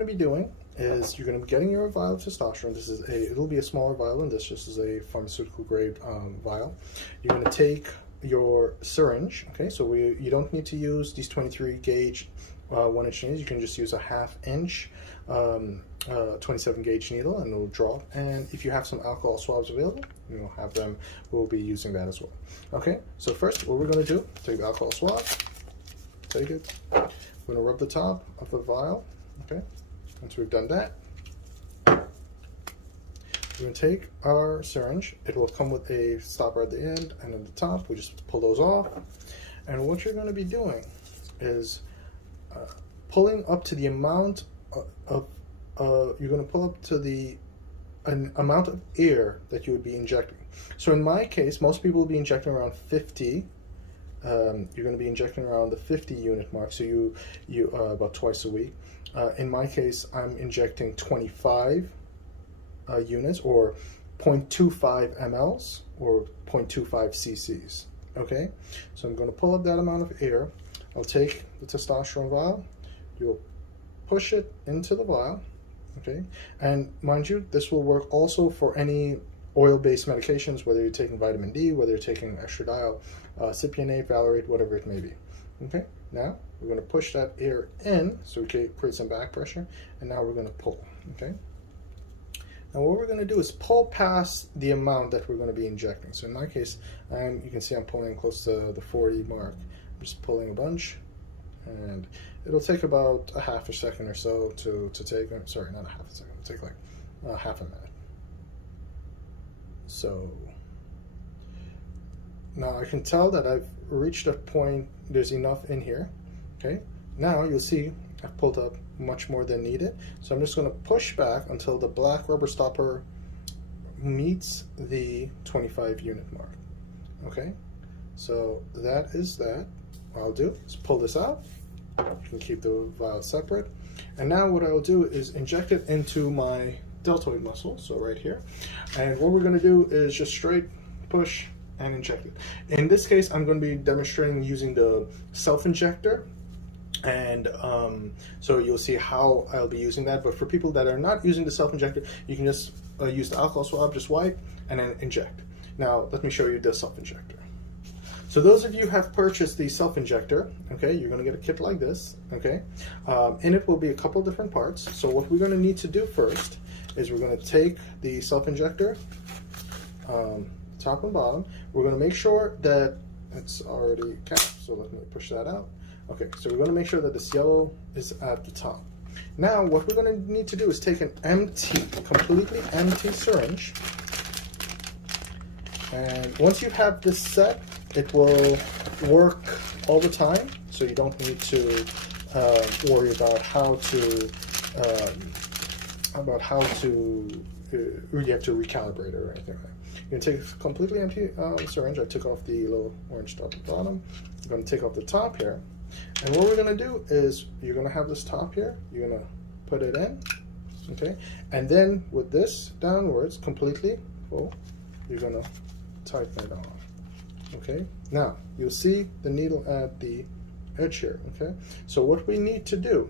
Going to be doing is you're going to be getting your vial of testosterone. It'll be a smaller vial than this. This is a pharmaceutical grade vial. You're going to take your syringe. Okay, so you don't need to use these 23 gauge 1-inch needles. You can just use a 1/2 inch 27 gauge needle, and it'll drop. And if you have some alcohol swabs available, you'll have them. We'll be using that as well. Okay, so first what we're going to do, take the alcohol swab, take it. We're going to rub the top of the vial. Okay. Once we've done that, we're going to take our syringe. It will come with a stopper at the end and at the top. We just pull those off. And what you're going to be doing is pulling up to the amount you're going to pull up to an amount of air that you would be injecting. So in my case, most people will be injecting around 50. You're going to be injecting around the 50 unit mark, so you about twice a week. In my case, I'm injecting 25 units, or 0.25 mLs, or 0.25 cc's. Okay, so I'm going to pull up that amount of air. I'll take the testosterone vial. You'll push it into the vial. Okay, and mind you, this will work also for any oil-based medications, whether you're taking vitamin D, whether you're taking estradiol, cypionate, valerate, whatever it may be. Okay, now we're going to push that air in so we can create some back pressure, and now we're going to pull. Okay, now what we're going to do is pull past the amount that we're going to be injecting. So in my case, you can see I'm pulling close to the 40 mark. I'm just pulling a bunch, and it'll take about a half a second or so to take. Sorry, not a half a second. It'll take like half a minute. So now I can tell that I've reached a point, there's enough in here. Okay, now you'll see I've pulled up much more than needed. So I'm just going to push back until the black rubber stopper meets the 25 unit mark. Okay, so that is that. What I'll do is pull this out. You can keep the vial separate. And now what I'll do is inject it into my deltoid muscle, so right here. And what we're going to do is just straight push and inject it. In this case, I'm going to be demonstrating using the self-injector, and so you'll see how I'll be using that. But for people that are not using the self-injector, you can just use the alcohol swab, just wipe, and then inject. Now, let me show you the self-injector. So those of you who have purchased the self-injector, okay, you're going to get a kit like this, okay? In it will be a couple different parts. So what we're going to need to do first is we're going to take the self-injector, top and bottom. We're going to make sure that it's already capped, so let me push that out. Okay, so we're going to make sure that this yellow is at the top. Now, what we're going to need to do is take an completely empty syringe, and once you have this set, it will work all the time, so you don't need to worry about how to really have to recalibrate it or anything like that. You're going to take a completely empty syringe. I took off the little orange top at the bottom. I'm going to take off the top here. And what we're going to do is you're going to have this top here. You're going to put it in, okay? And then with this downwards, completely full, you're going to tighten it on. Okay, now you'll see the needle at the edge here. Okay, so what we need to do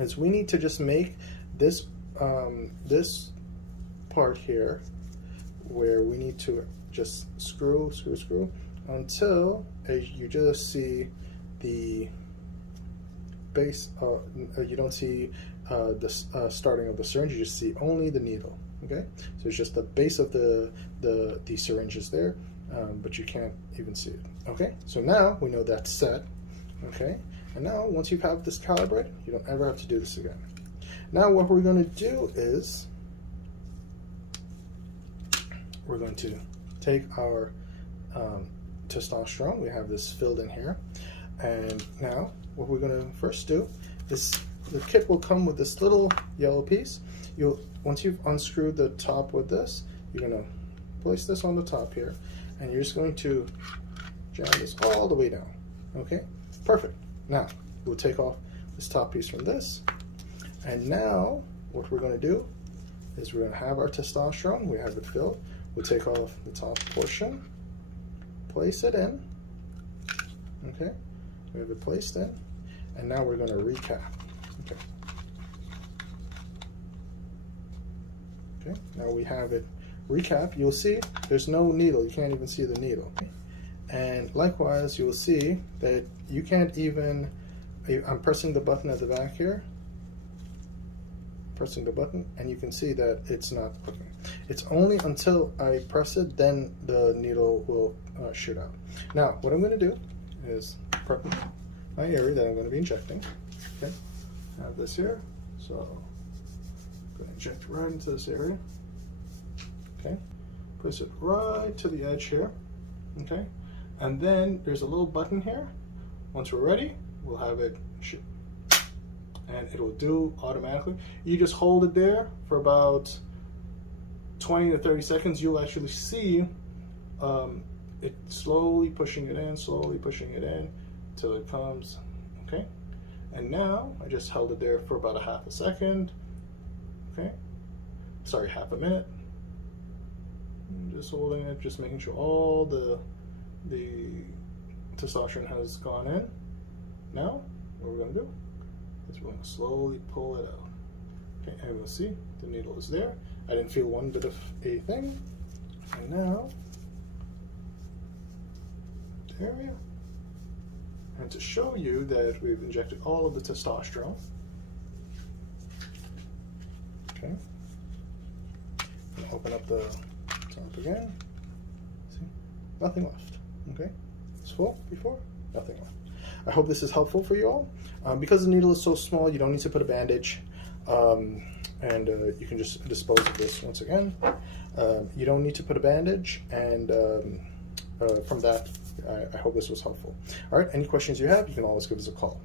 is we need to just make this this part here where we need to just screw until you just see the base. You don't see the starting of the syringe. You just see only the needle. Okay, so it's just the base of the syringe is there. But you can't even see it. Okay, so now we know that's set. Okay, and now once you have this calibrated, you don't ever have to do this again. Now what we're going to do is we're going to take our testosterone. We have this filled in here, and now what we're going to first do is the kit will come with this little yellow piece. Once you've unscrewed the top with this, you're going to place this on the top here, and you're just going to jam this all the way down. Okay, perfect. Now we'll take off this top piece from this, and now what we're going to do is we're going to have our testosterone. We have it filled. We'll take off the top portion, place it in. Okay, we have it placed in, and now we're going to recap. Okay, Okay, now we have it recap. You'll see there's no needle. You can't even see the needle. And likewise, you'll see that you can't even, I'm pressing the button at the back here, pressing the button, and you can see that it's not working. It's only until I press it, then the needle will shoot out. Now, what I'm going to do is prep my area that I'm going to be injecting. Okay, I have this here, so I'm going to inject right into this area. Okay, place it right to the edge here. Okay, and then there's a little button here. Once we're ready, we'll have it shoot. And it will do automatically. You just hold it there for about 20 to 30 seconds. You'll actually see it slowly pushing it in till it comes. Okay, and now I just held it there for about a half a second. Okay, sorry, half a minute. Just holding it, just making sure all the testosterone has gone in. Now, what we're going to do is we're going to slowly pull it out. Okay, and we'll see the needle is there. I didn't feel one bit of a thing. And now, there we are. And to show you that we've injected all of the testosterone, okay, open up the top again. See, nothing left. Okay, it's full before, nothing left. I hope this is helpful for you all. Because the needle is so small, you don't need to put a bandage, and you can just dispose of this once again. You don't need to put a bandage, and from that, I hope this was helpful. All right, any questions you have, you can always give us a call.